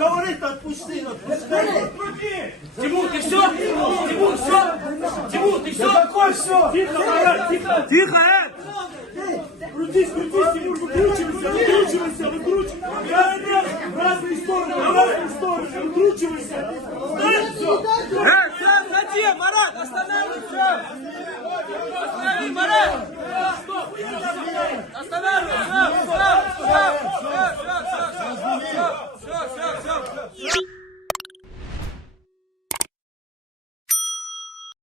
Говорит, отпусти, Тимур, ты все? Тимур, все? Тимур, ты все? Какое все? Тихо, тихо! Тихо, Крутись, Тимур, выключи!